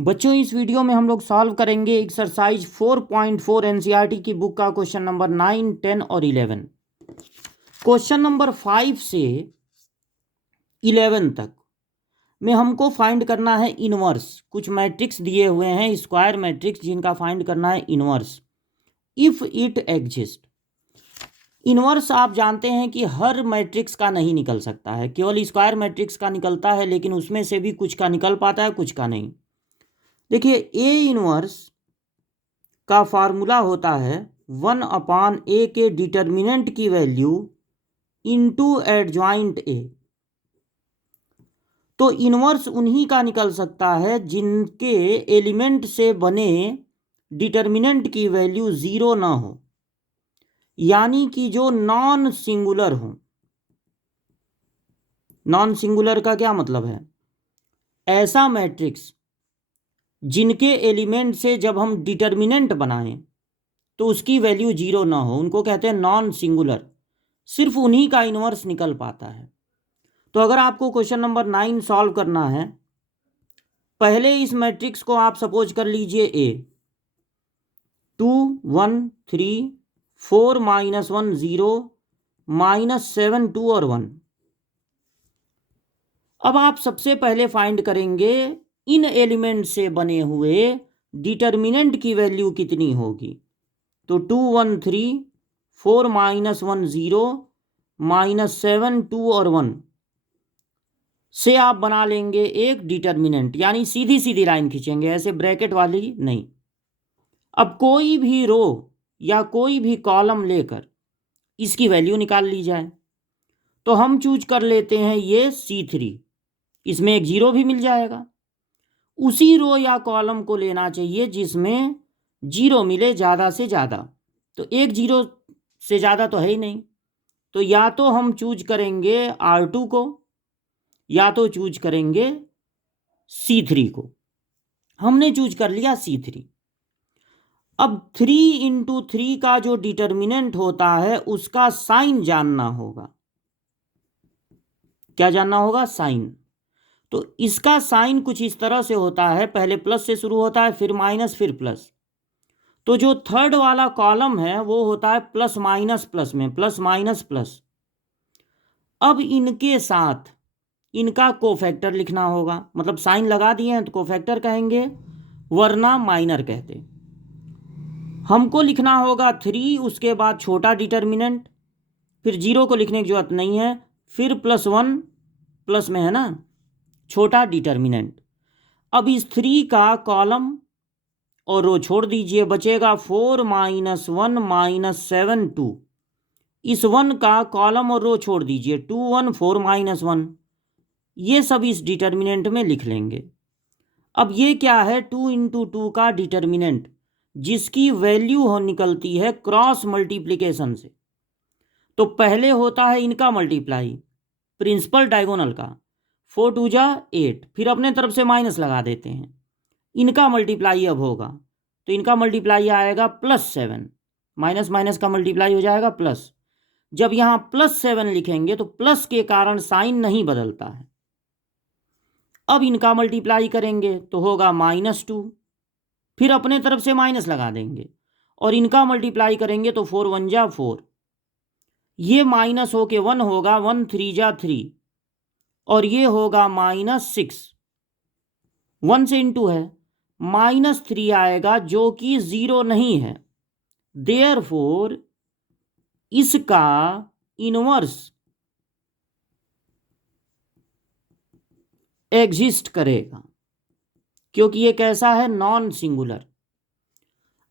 बच्चों, इस वीडियो में हम लोग सॉल्व करेंगे एक्सरसाइज 4.4 एनसीईआरटी की बुक का क्वेश्चन नंबर 9, 10 और 11। क्वेश्चन नंबर 5 से 11 तक में हमको फाइंड करना है इनवर्स। कुछ मैट्रिक्स दिए हुए हैं, स्क्वायर मैट्रिक्स, जिनका फाइंड करना है inverse if it exist. Inverse आप जानते हैं कि हर मैट्रिक्स का नहीं निकल सकता है, केवल स्क्वायर मैट्रिक्स का निकलता है, लेकिन उसमें से भी कुछ का निकल पाता है, कुछ का नहीं। देखिए, ए इनवर्स का फार्मूला होता है 1/a के डिटर्मिनेंट की वैल्यू इनटू एडजॉइंट ए। तो इनवर्स उन्हीं का निकल सकता है जिनके एलिमेंट से बने डिटर्मिनेंट की वैल्यू 0 ना हो, यानी कि जो नॉन सिंगुलर हो। नॉन सिंगुलर का क्या मतलब है? ऐसा मैट्रिक्स जिनके एलिमेंट से जब हम डिटर्मिनेंट बनाएं तो उसकी वैल्यू 0 ना हो, उनको कहते हैं नॉन सिंगुलर। सिर्फ उन्हीं का इनवर्स निकल पाता है। तो अगर आपको क्वेश्चन नंबर 9 सॉल्व करना है, पहले इस मैट्रिक्स को आप सपोज कर लीजिए ए 2 1 3 4 -1 0 -7 2 और 1। अब आप सबसे पहले फाइंड करेंगे इन एलिमेंट से बने हुए डिटर्मिनेंट की वैल्यू कितनी होगी। तो 2 1 3 4 -1 0 -7 2 और 1 से आप बना लेंगे एक डिटर्मिनेंट, यानी सीधी सीधी लाइन खींचेंगे, ऐसे ब्रैकेट वाली नहीं। अब कोई भी रो या कोई भी कॉलम लेकर इसकी वैल्यू निकाल ली जाए। तो हम चूज कर लेते हैं ये C3, इसमें एक 0 भी मिल जाएगा। उसी रो या कॉलम को लेना चाहिए जिसमें 0 मिले ज़्यादा से ज़्यादा। तो एक 0 से ज़्यादा तो है ही नहीं, तो या तो हम चूज करेंगे R2 को या तो चूज करेंगे C3 को। हमने चूज कर लिया C3। अब 3 × 3 का जो डिटर्मिनेंट होता है उसका साइन जानना होगा। क्या जानना होगा? साइन। तो इसका साइन कुछ इस तरह से होता है, पहले प्लस से शुरू होता है, फिर माइनस, फिर प्लस। तो जो थर्ड वाला कॉलम है वो होता है प्लस माइनस प्लस में, प्लस माइनस प्लस। अब इनके साथ इनका कोफैक्टर लिखना होगा, मतलब साइन लगा दिए हैं तो कोफैक्टर कहेंगे, वरना माइनर कहते। हमको लिखना होगा 3, उसके बाद छोटा डिटर्मिनेंट, फिर 0 को लिखने की जरूरत नहीं है, फिर +1 प्लस में है ना छोटा डिटर्मिनेंट। अब इस 3 का कॉलम और रो छोड़ दीजिए, बचेगा 4 -1 -7 2। इस 1 का कॉलम और रो छोड़ दीजिए, 2 1 4 -1। ये सब इस डिटर्मिनेंट में लिख लेंगे। अब ये क्या है? 2 × 2 का डिटर्मिनेंट, जिसकी वैल्यू हो निकलती है क्रॉस मल्टीप्लिकेशन से। तो पहले होता है इनका मल्टीप्लाई, प्रिंसिपल डायगोनल का, 4 2 जा 8, फिर अपने तरफ से माइनस लगा देते हैं। इनका मल्टीप्लाई अब होगा, तो इनका मल्टीप्लाई आएगा +7, माइनस माइनस का मल्टीप्लाई हो जाएगा प्लस। जब यहाँ +7 लिखेंगे तो प्लस के कारण साइन नहीं बदलता है। अब इनका मल्टीप्लाई करेंगे तो होगा -2, फिर अपने तरफ से माइनस लगा देंगे, और इनका मल्टीप्लाई करेंगे तो 4 1 जा 4, ये माइनस होके 1 होगा, 1 3 जा 3, और ये होगा -6। 1 से इंटू है, -3 आएगा जो कि 0 नहीं है। देयरफॉर इसका इनवर्स एग्जिस्ट करेगा, क्योंकि ये कैसा है? Non singular.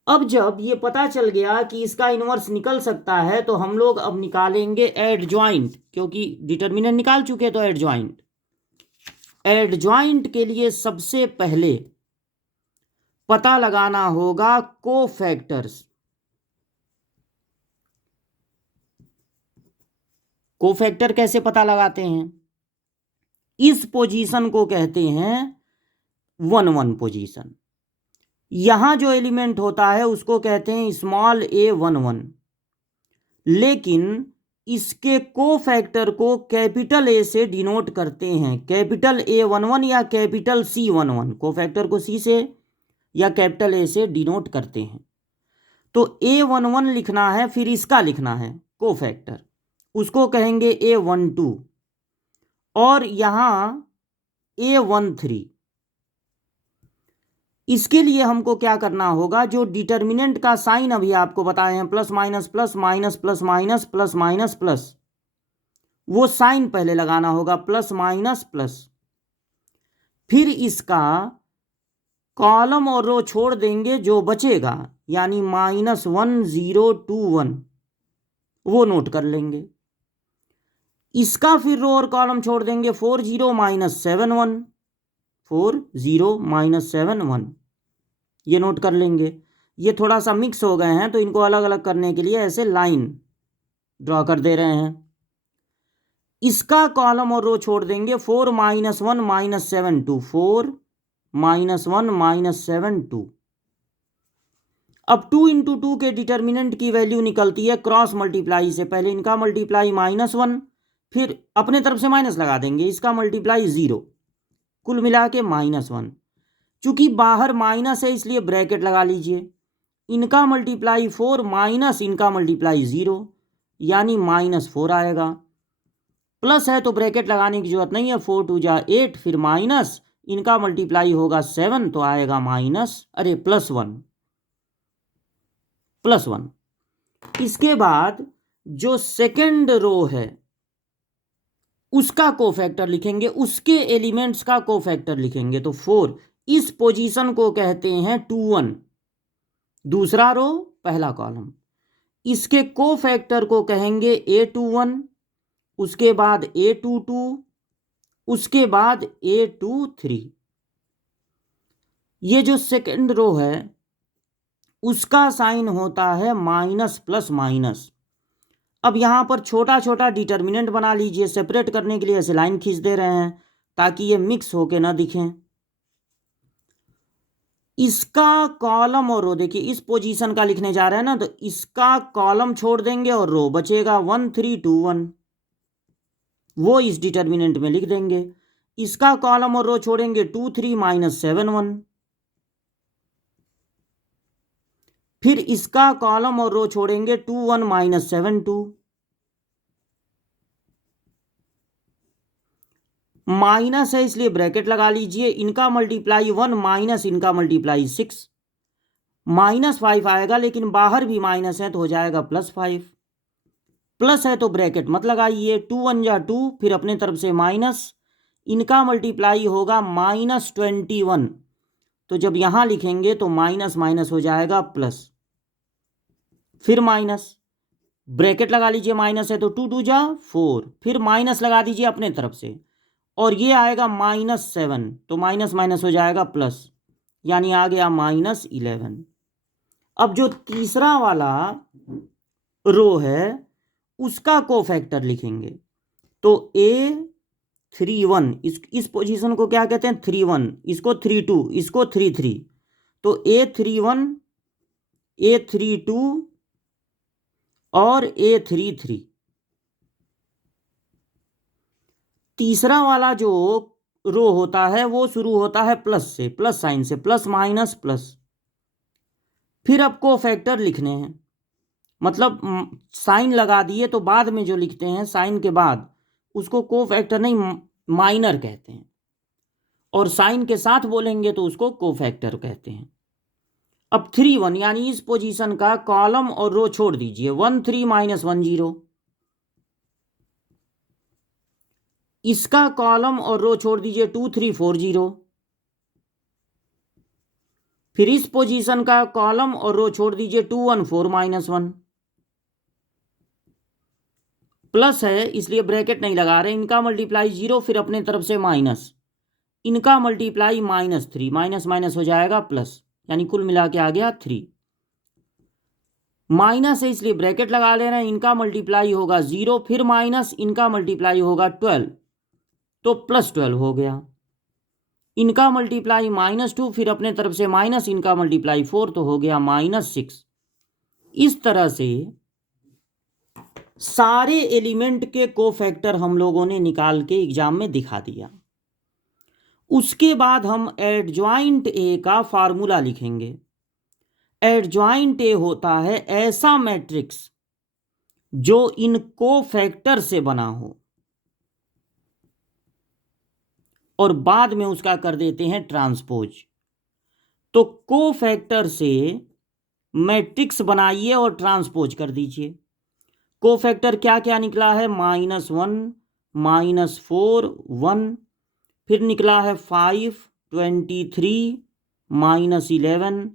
अब जब ये पता चल गया कि इसका इनवर्स निकल सकता है, तो हम लोग अब निकालेंगे एडजॉइंट, क्योंकि डिटर्मिनेंट निकाल चुके, तो एडजॉइंट। एडजॉइंट के लिए सबसे पहले पता लगाना होगा कोफैक्टर्स। कोफैक्टर कैसे पता लगाते हैं? इस पोजीशन को कहते हैं 1 1 पोजीशन। यहां जो एलिमेंट होता है उसको कहते हैं स्मॉल a 1 1। लेकिन इसके कोफैक्टर को कैपिटल ए से डिनोट करते हैं, कैपिटल A11 या कैपिटल C11, कोफैक्टर को C से या कैपिटल ए से डिनोट करते हैं। तो A11 लिखना है, फिर इसका लिखना है कोफैक्टर, उसको कहेंगे A12 और यहाँ A13। इसके लिए हमको क्या करना होगा, जो डिटर्मिनेंट का साइन अभी आपको बताए हैं plus minus plus minus plus minus plus minus plus, वो साइन पहले लगाना होगा प्लस माइनस प्लस, फिर इसका कॉलम और रो छोड़ देंगे, जो बचेगा यानी -1021 वो नोट कर लेंगे। इसका फिर रो और कॉलम छोड़ देंगे 40 -71 ये नोट कर लेंगे। ये थोड़ा सा मिक्स हो गए हैं तो इनको अलग अलग करने के लिए ऐसे लाइन ड्रॉ कर दे रहे हैं। इसका कॉलम और रो छोड़ देंगे 4 -1 -72 4 -1 -72। अब 2 × 2 के डिटर्मिनेंट की वैल्यू निकलती है क्रॉस मल्टीप्लाई से, पहले इनका मल्टीप्लाई -1 फिर अपने तरफ से माइनस लगा देंगे, इसका मल्टीप्लाई 0, कुल मिला के -1। चूंकि बाहर माइनस है इसलिए ब्रैकेट लगा लीजिए, इनका मल्टीप्लाई 4 माइनस इनका मल्टीप्लाई 0 यानी -4 आएगा। प्लस है तो ब्रैकेट लगाने की जरूरत नहीं है, 4 2 जा 8 फिर माइनस इनका मल्टीप्लाई होगा 7 तो आएगा +1। इसके बाद जो सेकंड रो है उसका कोफैक्टर लिखेंगे, उसके एलिमेंट्स का कोफैक्टर लिखेंगे। तो 4 इस पोजीशन को कहते हैं 21, दूसरा रो पहला कॉलम। इसके कोफैक्टर को कहेंगे A21, उसके बाद A22, उसके बाद A23। ये जो सेकंड रो है उसका साइन होता है माइनस प्लस माइनस। अब यहां पर छोटा छोटा डिटर्मिनेंट बना लीजिए, सेपरेट करने के लिए ऐसे लाइन खींच दे रहे हैं ताकि ये मिक्स होके ना दिखें। इसका कॉलम और रो देखिए, इस पोजीशन का लिखने जा रहे हैं ना, तो इसका कॉलम छोड़ देंगे और रो बचेगा 1 3 2 1, वो इस डिटर्मिनेंट में लिख देंगे। इसका कॉलम और रो छोड़ेंगे 2 3 -7 1, फिर इसका कॉलम और रो छोड़ेंगे 2 1 -7 2, माइनस है इसलिए ब्रैकेट लगा लीजिए, इनका मल्टीप्लाई 1 माइनस इनका मल्टीप्लाई 6, -5 आएगा, लेकिन बाहर भी माइनस है तो हो जाएगा +5। प्लस है तो ब्रैकेट मत लगाइए, 2 1 जा 2 फिर अपने तरफ से माइनस, इनका मल्टीप्लाई होगा -21, तो जब यहां लिखेंगे तो माइनस माइनस हो जाएगा प्लस, फिर माइनस, ब्रैकेट लगा लीजिए, माइनस है तो 2 2 जा 4 फिर माइनस लगा दीजिए अपने तरफ से, और ये आएगा -7 तो माइनस माइनस हो जाएगा प्लस, यानी आ गया -11। अब जो तीसरा वाला रो है उसका कोफैक्टर लिखेंगे, तो A31 इस पोजीशन को क्या कहते हैं 31, इसको 32, इसको 33, तो A31 A32 और A33। तीसरा वाला जो रो होता है वो शुरू होता है प्लस से, प्लस साइन से, प्लस माइनस प्लस। फिर अब कोफैक्टर लिखने हैं, मतलब साइन लगा दिए तो बाद में जो लिखते हैं साइन के बाद उसको कोफैक्टर नहीं माइनर कहते हैं, और साइन के साथ बोलेंगे तो उसको कोफैक्टर कहते हैं। अब 3 1 यानी इस पोजीशन का कॉलम और रो छोड़ दीजिए, 1 3 -1 0, इसका कॉलम और रो छोड़ दीजिए 2 3 4 0, फिर इस पोजीशन का कॉलम और रो छोड़ दीजिए 2 1 4 -1, प्लस है इसलिए ब्रैकेट नहीं लगा रहे, इनका मल्टीप्लाई 0 फिर अपने तरफ से माइनस, इनका मल्टीप्लाई -3, माइनस माइनस हो जाएगा प्लस, यानी कुल मिला के आ गया 3। माइनस है इसलिए ब्रैकेट लगा ले रहे हैं, इनका मल्टीप्लाई होगा 0 फिर माइनस इनका मल्टीप्लाई होगा 12 तो +12 हो गया, इनका मल्टीप्लाई -2 फिर अपने तरफ से माइनस इनका मल्टीप्लाई 4 तो हो गया -6। इस तरह से सारे एलिमेंट के कोफैक्टर हम लोगों ने निकाल के एग्जाम में दिखा दिया। उसके बाद हम एडजॉइंट ए का फार्मूला लिखेंगे। एडजॉइंट ए होता है ऐसा मैट्रिक्स जो इन कोफैक्टर से बना हो, और बाद में उसका कर देते हैं ट्रांसपोज। तो कोफैक्टर से मैट्रिक्स बनाइए और ट्रांसपोज कर दीजिए। कोफैक्टर क्या क्या निकला है? -1, -4, 1, फिर निकला है 5, 23, -11,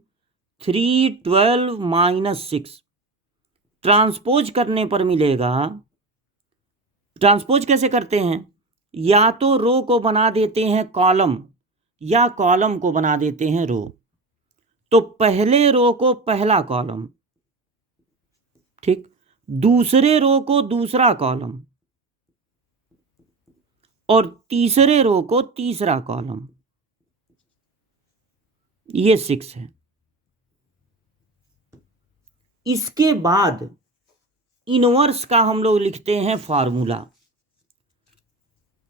3, 12, -6। ट्रांसपोज करने पर मिलेगा, ट्रांसपोज कैसे करते हैं? या तो रो को बना देते हैं कॉलम, या कॉलम को बना देते हैं रो। तो पहले रो को पहला कॉलम, ठीक, दूसरे रो को दूसरा कॉलम, और तीसरे रो को तीसरा कॉलम। ये 6 है। इसके बाद इनवर्स का हम लोग लिखते हैं फार्मूला।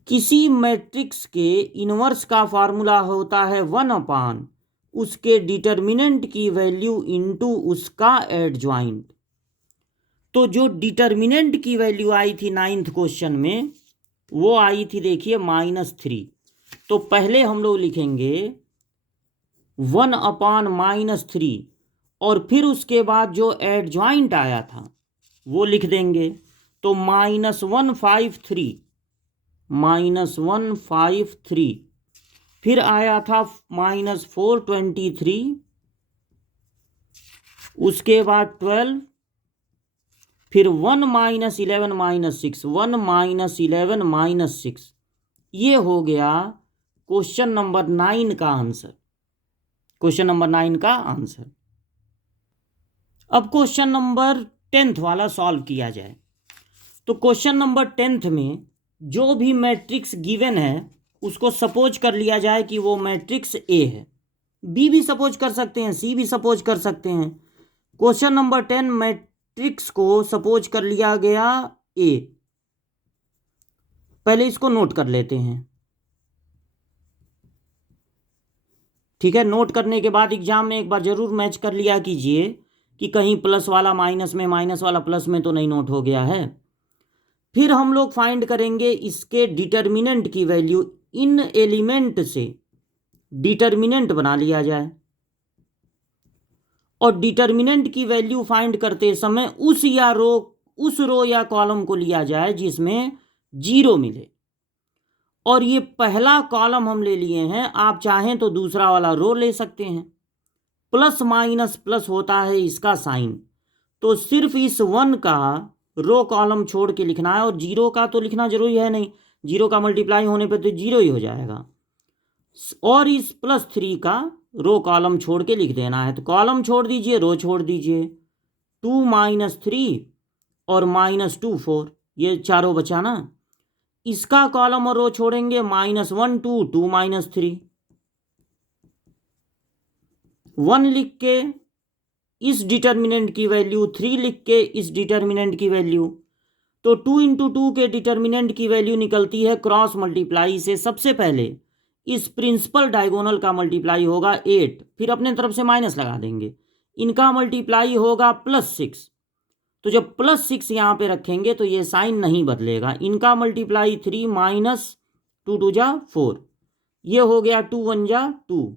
किसी मैट्रिक्स के इनवर्स का फार्मूला होता है 1/, उसके डिटर्मिनेंट की वैल्यू इनटू उसका एडजॉइंट। तो जो डिटर्मिनेंट की वैल्यू आई थी 9th क्वेश्चन में, वो आई थी, देखिए, -3। तो पहले हम लोग लिखेंगे 1/-3, और फिर उसके बाद जो एडजॉइंट आया था वो लिख देंगे। तो -153, -153, फिर आया था -423, उसके बाद 12, फिर 1 -11 -6, 1 -11 -6। ये हो गया क्वेश्चन नंबर 9 का आंसर, क्वेश्चन नंबर 9 का आंसर। अब क्वेश्चन नंबर 10th वाला सॉल्व किया जाए। तो क्वेश्चन नंबर 10th में जो भी मैट्रिक्स गिवन है उसको सपोज कर लिया जाए कि वो मैट्रिक्स ए है। बी भी सपोज कर सकते हैं, सी भी सपोज कर सकते हैं। क्वेश्चन नंबर 10 मैट्रिक्स को सपोज कर लिया गया ए। पहले इसको नोट कर लेते हैं, ठीक है। नोट करने के बाद एग्जाम में एक बार जरूर मैच कर लिया कीजिए कि कहीं प्लस वाला माइनस में, माइनस वाला प्लस में तो नहीं नोट हो गया है। फिर हम लोग फाइंड करेंगे इसके डिटर्मिनेंट की वैल्यू। इन एलिमेंट से डिटर्मिनेंट बना लिया जाए, और डिटर्मिनेंट की वैल्यू फाइंड करते समय उस रो या कॉलम को लिया जाए जिसमें 0 मिले। और ये पहला कॉलम हम ले लिए हैं, आप चाहें तो दूसरा वाला रो ले सकते हैं। प्लस माइनस प्लस होता है इसका साइन, तो सिर्फ इस 1 का रो कॉलम छोड़ के लिखना है, और 0 का तो लिखना जरूरी है नहीं, 0 का मल्टीप्लाई होने पे तो 0 ही हो जाएगा। और इस +3 का रो कॉलम छोड़ के लिख देना है। तो कॉलम छोड़ दीजिए, रो छोड़ दीजिए। 2 -3 और -2 4, ये चारों बचा ना। इसका कॉलम और रो छोड़ेंगे, -1 2 2 -3, 1 लिख के इस डिटर्मिनेंट की वैल्यू, 3 लिख के इस डिटर्मिनेंट की वैल्यू। तो 2 × 2 के डिटर्मिनेंट की वैल्यू निकलती है क्रॉस मल्टीप्लाई से। सबसे पहले इस प्रिंसिपल डायगोनल का मल्टीप्लाई होगा 8, फिर अपने तरफ से माइनस लगा देंगे। इनका मल्टीप्लाई होगा +6, तो जब +6 यहाँ पे रखेंगे तो ये साइन नहीं बदलेगा। इनका मल्टीप्लाई 3 -2 2 जा 4, ये हो गया 2 1 जा 2,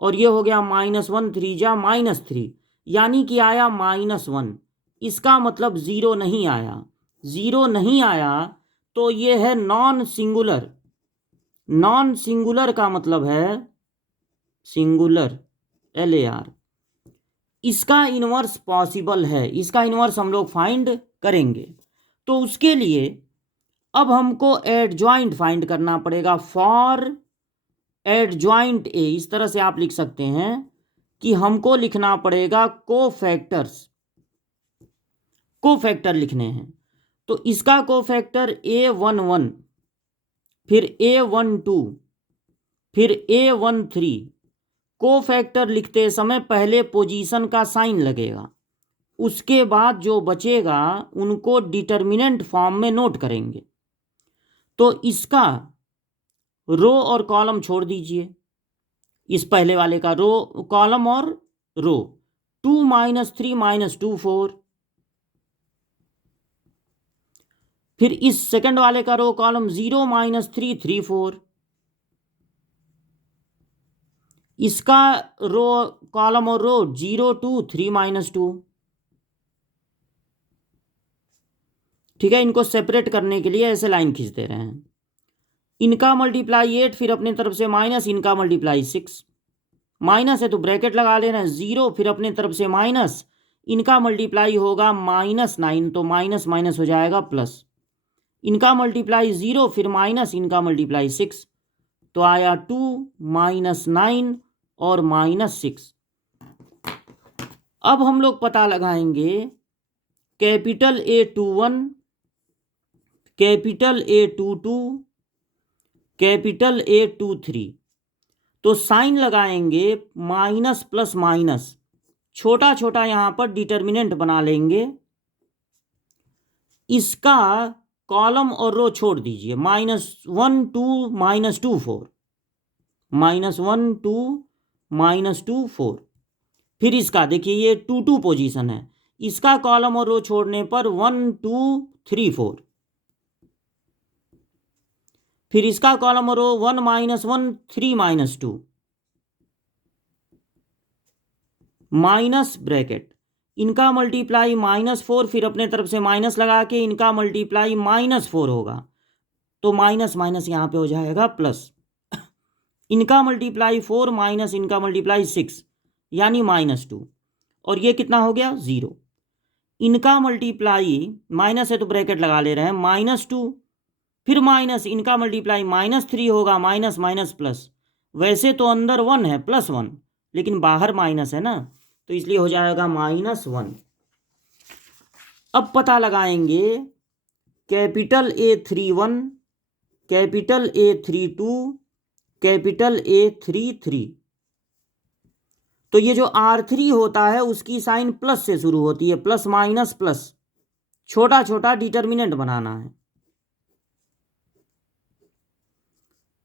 और ये हो गया -1 3 जा -3, यानी कि आया -1। इसका मतलब 0 नहीं आया। 0 नहीं आया तो ये है नॉन सिंगुलर। नॉन सिंगुलर का मतलब है सिंगुलर, LAR। इसका इनवर्स पॉसिबल है, इसका इनवर्स हम लोग फाइंड करेंगे। तो उसके लिए अब हमको एडजॉइंट फाइंड करना पड़ेगा। फॉर एडजॉइंट ए, इस तरह से आप लिख सकते हैं कि हमको लिखना पड़ेगा कोफैक्टर्स, कोफैक्टर लिखने हैं। तो इसका कोफैक्टर A11, फिर A12, फिर A13। कोफैक्टर लिखते समय पहले पोजीशन का साइन लगेगा, उसके बाद जो बचेगा उनको डिटर्मिनेंट फॉर्म में नोट करेंगे। तो इसका रो और कॉलम छोड़ दीजिए, इस पहले वाले का रो कॉलम और रो, 2 - 3 - 2 4। फिर इस सेकंड वाले का रो कॉलम 0 - 3 3 4। इसका रो कॉलम और रो 0 2 3 - 2। ठीक है, इनको सेपरेट करने के लिए ऐसे लाइन खींच दे रहे हैं। इनका मल्टीप्लाई 8, फिर अपने तरफ से माइनस, इनका मल्टीप्लाई 6। माइनस है तो ब्रैकेट लगा लेना है, 0 फिर अपने तरफ से माइनस, इनका मल्टीप्लाई होगा -9, तो माइनस माइनस हो जाएगा प्लस। इनका मल्टीप्लाई 0 फिर माइनस, इनका मल्टीप्लाई 6, तो आया 2 - 9 और -6। अब हम लोग पता लगाएंगे capital A21, capital A22, capital A23। तो साइन लगाएंगे माइनस प्लस माइनस, छोटा छोटा यहां पर डिटर्मिनेंट बना लेंगे। इसका कॉलम और रो छोड़ दीजिए, -1 2 -2 4, -1 2 -2 4। फिर इसका देखिए ये 2 2 पोजीशन है, इसका कॉलम और रो छोड़ने पर 1 2 3 4। फिर इसका कॉलम और रो 1 - 1 3 - 2 माइनस ब्रैकेट, इनका मल्टीप्लाई -4, फिर अपने तरफ से माइनस लगा के इनका मल्टीप्लाई -4 होगा, तो माइनस माइनस यहाँ पे हो जाएगा प्लस। इनका मल्टीप्लाई 4 माइनस इनका मल्टीप्लाई 6 यानी -2, और ये कितना हो गया 0। इनका मल्टीप्लाई माइनस है तो ब्रैकेट लगा ले रहे हैं, -2 फिर माइनस इनका मल्टीप्लाई -3 होगा, माइनस माइनस प्लस। वैसे तो अंदर 1 है +1, लेकिन बाहर माइनस है ना, तो इसलिए हो जाएगा -1। अब पता लगाएंगे capital A31, capital A32, capital A33। तो ये जो R3 होता है उसकी साइन प्लस से शुरू होती है, प्लस माइनस प्लस, छोटा छोटा डिटर्मिनेंट बनाना है।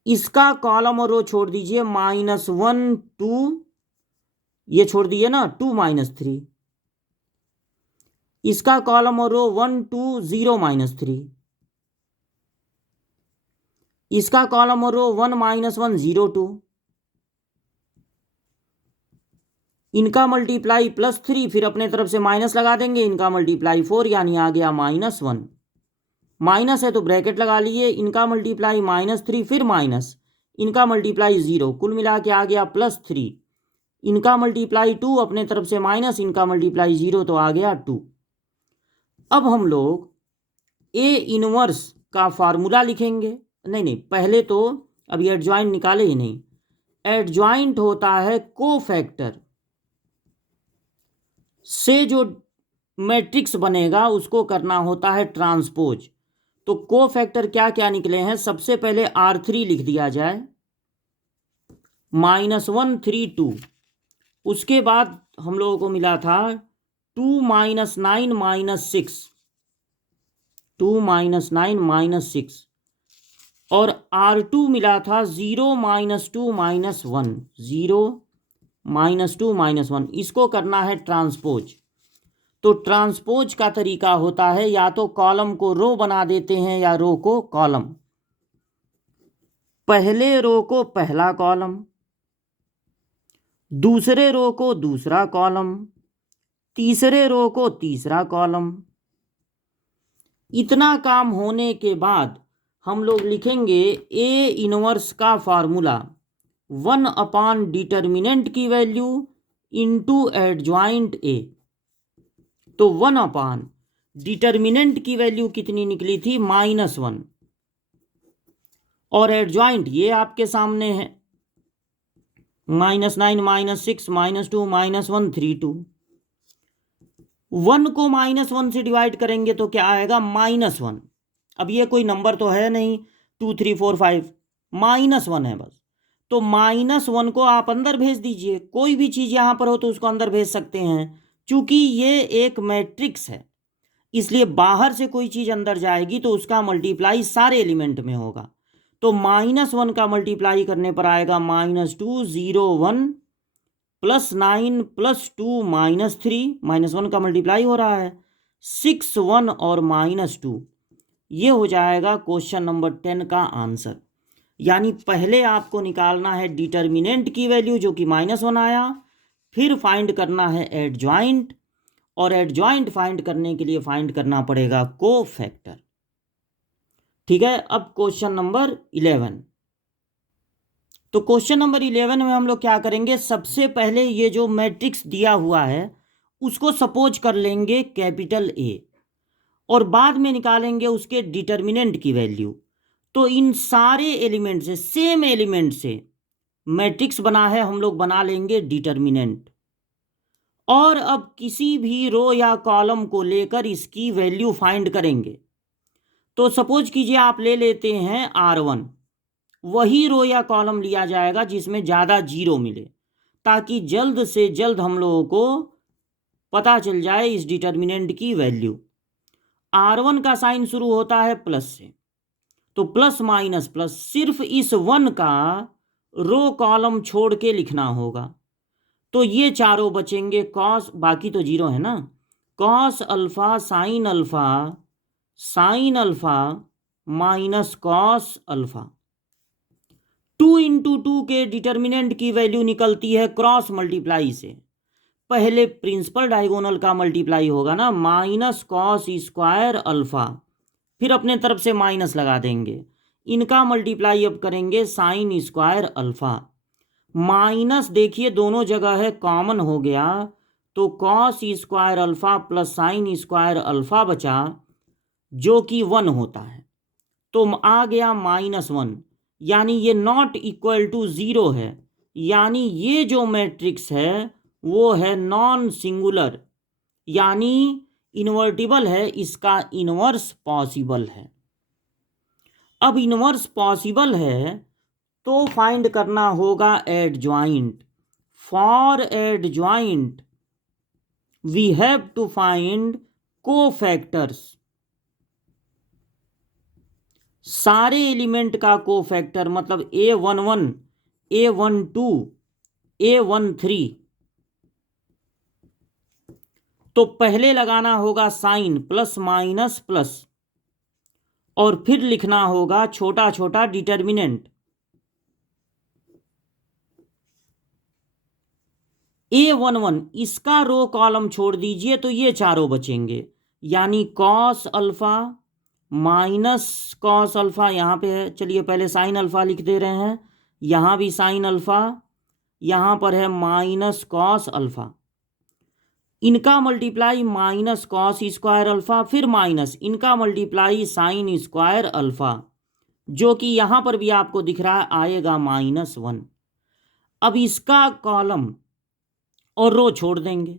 इसका कॉलम और रो छोड़ दीजिए, -1 2, ये छोड़ दिए ना, 2 - 3। इसका कॉलम और रो 1 2 0 -3। इसका कॉलम और रो 1 - 1 0 2। इनका मल्टीप्लाई +3, फिर अपने तरफ से माइनस लगा देंगे, इनका मल्टीप्लाई 4 यानी आ गया -1। माइनस है तो ब्रैकेट लगा लिए, इनका मल्टीप्लाई -3 फिर माइनस, इनका मल्टीप्लाई 0, कुल मिला के आ गया +3। इनका मल्टीप्लाई 2, अपने तरफ से माइनस, इनका मल्टीप्लाई 0, तो आ गया 2। अब हम लोग ए इनवर्स का फार्मूला लिखेंगे। नहीं, पहले तो अभी एडजॉइंट निकाले ही नहीं। एडजॉइंट होता है कोफैक्टर से जो मैट्रिक्स बनेगा उसको करना होता है ट्रांसपोज। तो कोफैक्टर क्या क्या निकले हैं, सबसे पहले R3 लिख दिया जाए, -1 3 2। उसके बाद हम लोगों को मिला था 2 - 9 - 6, 2 - 9 - 6। और R2 मिला था 0 - 2 - 1, 0 - 2 - 1। इसको करना है ट्रांसपोज। तो ट्रांसपोज का तरीका होता है या तो कॉलम को रो बना देते हैं या रो को कॉलम। पहले रो को पहला कॉलम, दूसरे रो को दूसरा कॉलम, तीसरे रो को तीसरा कॉलम। इतना काम होने के बाद हम लोग लिखेंगे ए इनवर्स का फार्मूला, 1 डिटर्मिनेंट की वैल्यू इंटू एडजॉइंट ए। तो 1 डिटर्मिनेंट की वैल्यू कितनी निकली थी, -1, और एडजॉइंट ये आपके सामने है, -9 -6 -2 -1 3 2। 1 को -1 से डिवाइड करेंगे तो क्या आएगा, -1। अब ये कोई नंबर तो है नहीं 2 3 4 5, -1 है बस। तो -1 को आप अंदर भेज दीजिए, कोई भी चीज़ यहाँ पर हो तो उसको अंदर भेज सकते हैं। चूंकि ये एक मैट्रिक्स है इसलिए बाहर से कोई चीज अंदर जाएगी तो उसका मल्टीप्लाई सारे एलिमेंट में होगा। तो -1 का मल्टीप्लाई करने पर आएगा -2 0 1 +9 +2 -3, -1 का मल्टीप्लाई हो रहा है 6 1 और -2। ये हो जाएगा क्वेश्चन नंबर 10 का आंसर। यानी पहले आपको निकालना है डिटर्मिनेंट की वैल्यू जो कि -1 आया, फिर फाइंड करना है एडजॉइंट, और एडजॉइंट फाइंड करने के लिए फाइंड करना पड़ेगा कोफैक्टर। ठीक है, अब क्वेश्चन नंबर 11। तो क्वेश्चन नंबर 11 में हम लोग क्या करेंगे, सबसे पहले ये जो मैट्रिक्स दिया हुआ है उसको सपोज कर लेंगे कैपिटल ए और बाद में निकालेंगे उसके डिटर्मिनेंट की वैल्यू। तो इन सारे एलिमेंट से, सेम एलिमेंट से मैट्रिक्स बना है, हम लोग बना लेंगे डिटर्मिनेंट। और अब किसी भी रो या कॉलम को लेकर इसकी वैल्यू फाइंड करेंगे। तो सपोज कीजिए आप ले लेते हैं R1, वही रो या कॉलम लिया जाएगा जिसमें ज़्यादा जीरो मिले, ताकि जल्द से जल्द हम लोगों को पता चल जाए इस डिटर्मिनेंट की वैल्यू। R1 का साइन शुरू होता है प्लस से, तो प्लस माइनस प्लस, सिर्फ इस 1 का रो कॉलम छोड़ के लिखना होगा। तो ये चारों बचेंगे, कॉस, बाकी तो जीरो है ना, cos alpha sine alpha minus cos alpha. 2 × 2 के डिटर्मिनेंट की वैल्यू निकलती है क्रॉस मल्टीप्लाई से। पहले प्रिंसिपल डायगोनल का मल्टीप्लाई होगा ना, माइनस कॉस स्क्वायर अल्फा, फिर अपने तरफ से माइनस लगा देंगे। इनका मल्टीप्लाई अब करेंगे साइन स्क्वायर अल्फा। माइनस देखिए दोनों जगह है, कॉमन हो गया, तो cos square alpha plus sine square alpha बचा जो कि 1 होता है। तो आ गया -1, यानी ये नॉट इक्वल टू 0 है, यानी ये जो मैट्रिक्स है वो है नॉन सिंगुलर, यानी इन्वर्टिबल है, इसका इन्वर्स पॉसिबल है। अब इन्वर्स पॉसिबल है तो फाइंड करना होगा adjoint. For adjoint we have to find cofactors, सारे एलिमेंट का कोफैक्टर, मतलब A11 A12 A13। तो पहले लगाना होगा साइन प्लस माइनस प्लस, और फिर लिखना होगा छोटा छोटा डिटर्मिनेंट। A11 इसका रो कॉलम छोड़ दीजिए तो ये चारों बचेंगे, यानी cos alpha minus cos alpha, यहाँ पे है, चलिए पहले साइन अल्फा लिख दे रहे हैं, यहाँ भी साइन अल्फा, यहाँ पर है माइनस कॉस अल्फा। इनका multiply minus cos square alpha, फिर माइनस इनका मल्टीप्लाई साइन स्क्वायर अल्फा, जो कि यहाँ पर भी आपको दिख रहा है आएगा -1। अब इसका कॉलम और रो छोड़ देंगे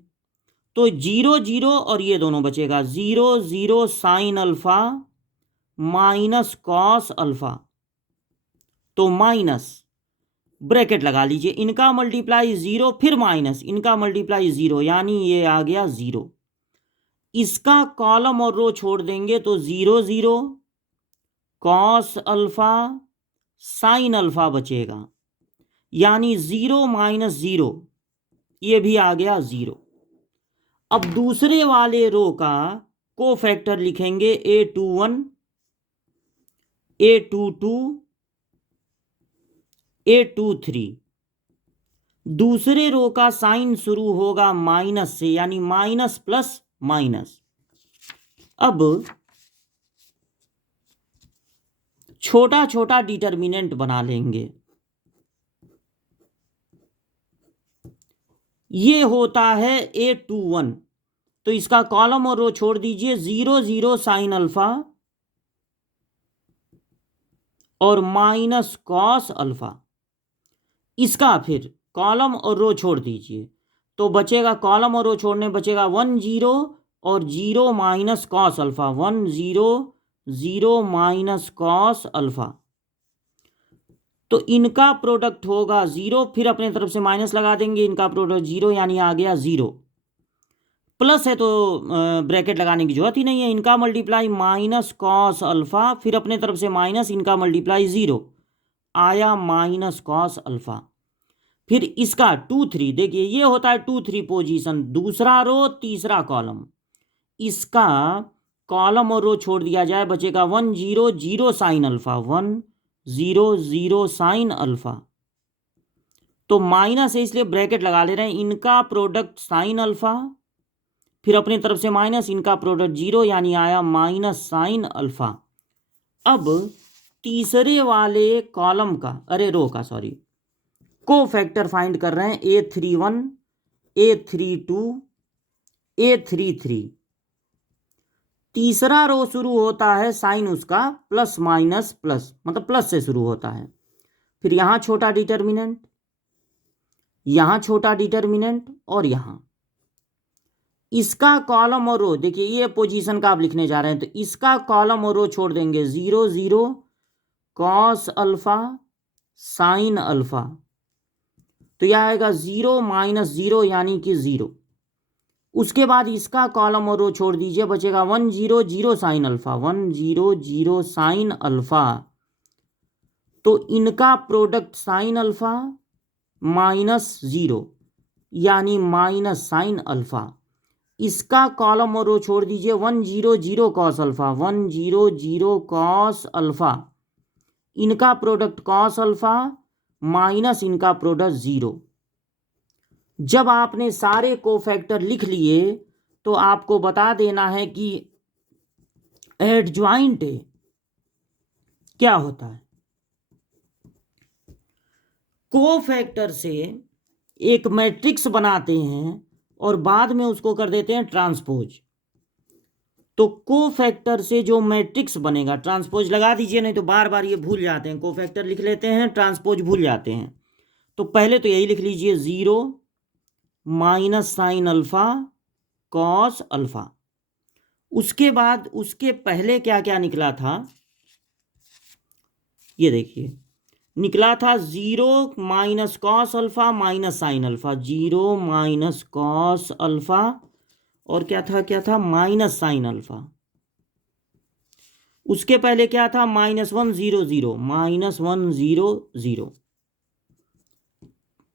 तो 0 0 और ये दोनों बचेगा, 0 0 sine alpha minus cos alpha, तो माइनस ब्रैकेट लगा लीजिए, इनका मल्टीप्लाई 0 फिर माइनस इनका मल्टीप्लाई 0, यानी ये आ गया 0। इसका कॉलम और रो छोड़ देंगे तो 0 0 कॉस अल्फा साइन अल्फा बचेगा, यानी 0 - 0, ये भी आ गया 0। अब दूसरे वाले रो का कोफैक्टर लिखेंगे A21 A22 A23। दूसरे रो का साइन शुरू होगा माइनस से, यानी माइनस प्लस माइनस। अब छोटा छोटा डिटर्मिनेंट बना लेंगे। ये होता है A21, तो इसका कॉलम और रो छोड़ दीजिए, 0 0 साइन अल्फा और माइनस कॉस अल्फा। इसका फिर कॉलम और रो छोड़ दीजिए तो बचेगा, कॉलम और रो छोड़ने बचेगा 1 0 और 0 minus cos alpha, 1 0 0 minus cos alpha. तो इनका प्रोडक्ट होगा 0, फिर अपने तरफ से माइनस लगा देंगे, इनका प्रोडक्ट 0, यानी आ गया 0। प्लस है तो ब्रैकेट लगाने की जरूरत ही नहीं है। इनका मल्टीप्लाई माइनस कॉस अल्फा, फिर अपने तरफ से माइनस, इनका मल्टीप्लाई 0 आया माइनस कॉस अल्फा। फिर इसका 2 3, देखिए ये होता है 2 3 पोजीशन, दूसरा रो तीसरा कॉलम। इसका कॉलम और रो छोड़ दिया जाए, बचेगा 1 0 0 साइन अल्फा, 1 0 0 साइन अल्फा। तो माइनस है इसलिए ब्रैकेट लगा ले रहे हैं। इनका प्रोडक्ट साइन अल्फा, फिर अपनी तरफ से माइनस, इनका प्रोडक्ट 0 यानी आया माइनस साइन अल्फा। अब तीसरे वाले कॉलम का, अरे रो का सॉरी, को फैक्टर फाइंड कर रहे हैं। A31 A32 A33। तीसरा रो शुरू होता है साइन उसका प्लस माइनस प्लस, मतलब प्लस से शुरू होता है। फिर यहां छोटा डिटर्मिनेंट, यहां छोटा डिटर्मिनेंट, और यहां इसका कॉलम और रो, देखिए ये पोजीशन का आप लिखने जा रहे हैं, तो इसका कॉलम और रो छोड़ देंगे। 0 0 कॉस अल्फा साइन अल्फा, तो यह आएगा 0 माइनस 0 यानी कि 0। उसके बाद इसका कॉलम और रो छोड़ दीजिए, बचेगा 1 0 0 साइन अल्फा, 1 0 0 साइन अल्फा। तो इनका प्रोडक्ट साइन अल्फा माइनस 0 यानी माइनस साइन अल्फा। इसका कॉलम और रो छोड़ दीजिए, 1 0 0 कॉस अल्फा, 1 0 0 कॉस अल्फा। इनका प्रोडक्ट कॉस अल्फा माइनस इनका प्रोडक्ट 0। जब आपने सारे कोफैक्टर लिख लिए तो आपको बता देना है कि एडज्वाइंट क्या होता है। कोफैक्टर से एक मैट्रिक्स बनाते हैं और बाद में उसको कर देते हैं ट्रांसपोज। तो कोफैक्टर से जो मैट्रिक्स बनेगा, ट्रांसपोज लगा दीजिए, नहीं तो बार बार ये भूल जाते हैं। कोफैक्टर लिख लेते हैं, ट्रांसपोज भूल जाते हैं। तो पहले तो यही लिख लीजिए, 0 minus sine alpha cos alpha. उसके बाद उसके पहले क्या क्या निकला था, ये देखिए, निकला था 0 minus cos alpha minus sine alpha, 0 minus cos alpha, और क्या था माइनस साइन अल्फा। उसके पहले क्या था, -1 0 0 -1 0 0।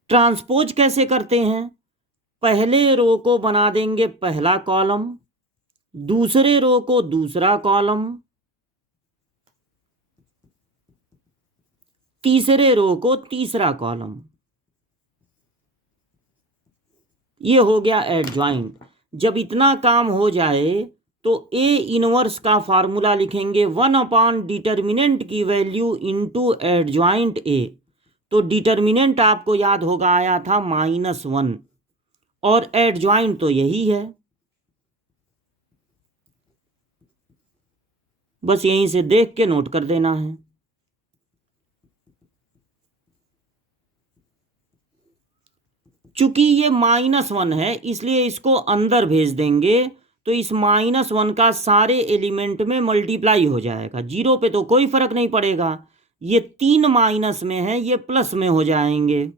ट्रांसपोज कैसे करते हैं, पहले रो को बना देंगे पहला कॉलम, दूसरे रो को दूसरा कॉलम, तीसरे रो को तीसरा कॉलम। ये हो गया एडज्वाइंट। जब इतना काम हो जाए तो ए इनवर्स का फार्मूला लिखेंगे, 1 डिटर्मिनेंट की वैल्यू इंटू एडज्वाइंट ए। तो डिटर्मिनेंट आपको याद होगा आया था -1, और एडज्वाइंट तो यही है। बस यहीं से देख के नोट कर देना है। चूंकि ये -1 है इसलिए इसको अंदर भेज देंगे, तो इस -1 का सारे एलिमेंट में मल्टीप्लाई हो जाएगा। 0 पे तो कोई फर्क नहीं पड़ेगा। ये 3 माइनस में है, ये प्लस में हो जाएंगे,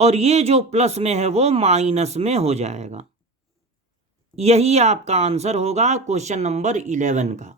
और ये जो प्लस में है वो माइनस में हो जाएगा। यही आपका आंसर होगा क्वेश्चन नंबर 11 का।